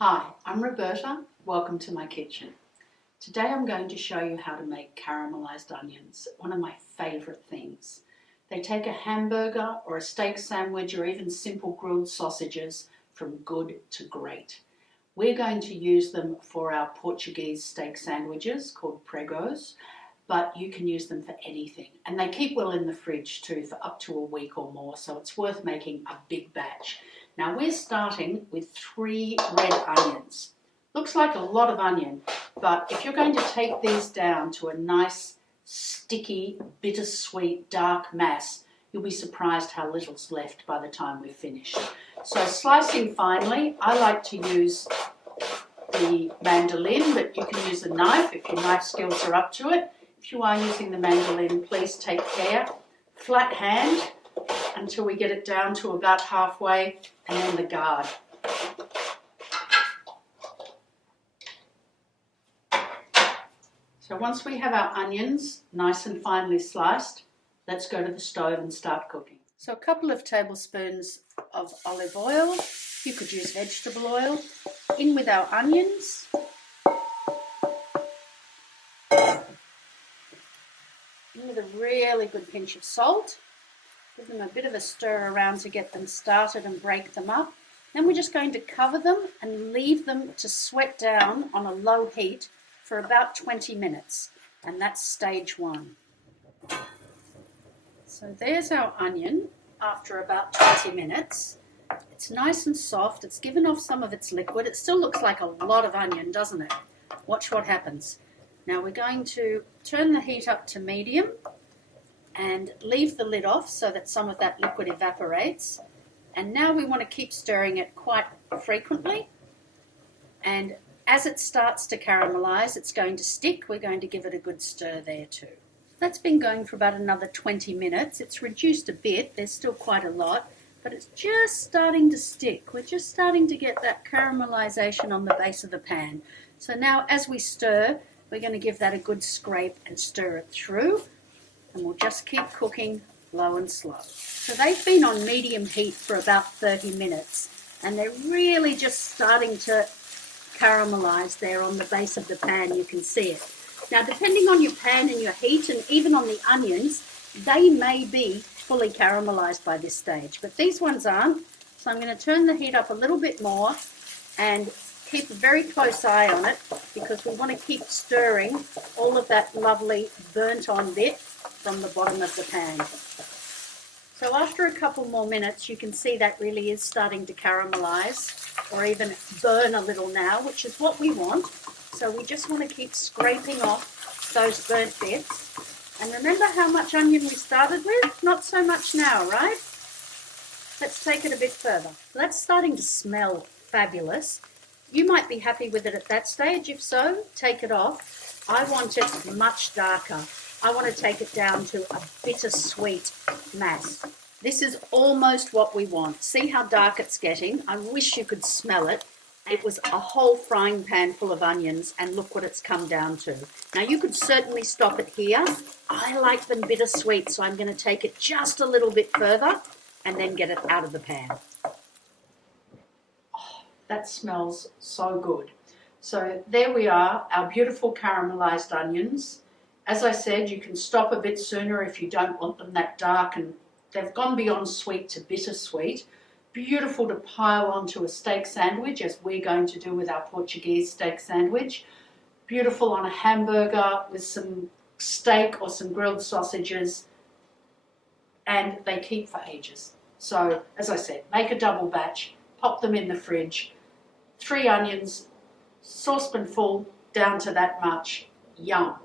Hi, I'm Roberta. Welcome to my kitchen. Today I'm going to show you how to make caramelized onions, one of my favourite things. They take a hamburger or a steak sandwich or even simple grilled sausages from good to great. We're going to use them for our Portuguese steak sandwiches called pregos, but you can use them for anything. And they keep well in the fridge too for up to a week or more, so it's worth making a big batch. Now we're starting with 3 red onions. Looks like a lot of onion, but if you're going to take these down to a nice, sticky, bittersweet, dark mass, you'll be surprised how little's left by the time we're finished. So slicing finely, I like to use the mandolin, but you can use a knife if your knife skills are up to it. If you are using the mandolin, please take care. Flat hand until we get it down to about halfway, and then the guard. So once we have our onions nice and finely sliced, let's go to the stove and start cooking. So a couple of tablespoons of olive oil, you could use vegetable oil, in with our onions. In with a really good pinch of salt. Give them a bit of a stir around to get them started and break them up. Then we're just going to cover them and leave them to sweat down on a low heat for about 20 minutes. And that's stage 1. So there's our onion after about 20 minutes. It's nice and soft. It's given off some of its liquid. It still looks like a lot of onion, doesn't it? Watch what happens. Now we're going to turn the heat up to medium and leave the lid off so that some of that liquid evaporates. And now we want to keep stirring it quite frequently. And as it starts to caramelize, it's going to stick. We're going to give it a good stir there too. That's been going for about another 20 minutes. It's reduced a bit. There's still quite a lot, but it's just starting to stick. We're just starting to get that caramelization on the base of the pan. So now as we stir, we're going to give that a good scrape and stir it through. And we'll just keep cooking low and slow. So they've been on medium heat for about 30 minutes, and they're really just starting to caramelize there on the base of the pan. You can see it. Now, depending on your pan and your heat, and even on the onions, they may be fully caramelized by this stage, but these ones aren't. So I'm going to turn the heat up a little bit more and keep a very close eye on it, because we want to keep stirring all of that lovely burnt on bit from the bottom of the pan. So after a couple more minutes, you can see that really is starting to caramelize or even burn a little now, which is what we want. So we just want to keep scraping off those burnt bits. And remember how much onion we started with? Not so much now, right? Let's take it a bit further. That's starting to smell fabulous. You might be happy with it at that stage. If so, take it off. I want it much darker. I want to take it down to a bittersweet mass. This is almost what we want. See how dark it's getting? I wish you could smell it. It was a whole frying pan full of onions, and look what it's come down to. Now you could certainly stop it here. I like them bittersweet, so I'm going to take it just a little bit further and then get it out of the pan. Oh, that smells so good. So there we are, our beautiful caramelized onions. As I said, you can stop a bit sooner if you don't want them that dark, and they've gone beyond sweet to bittersweet. Beautiful to pile onto a steak sandwich, as we're going to do with our Portuguese steak sandwich. Beautiful on a hamburger with some steak or some grilled sausages, and they keep for ages. So, as I said, make a double batch, pop them in the fridge. 3 onions, saucepan full, down to that much. Yum.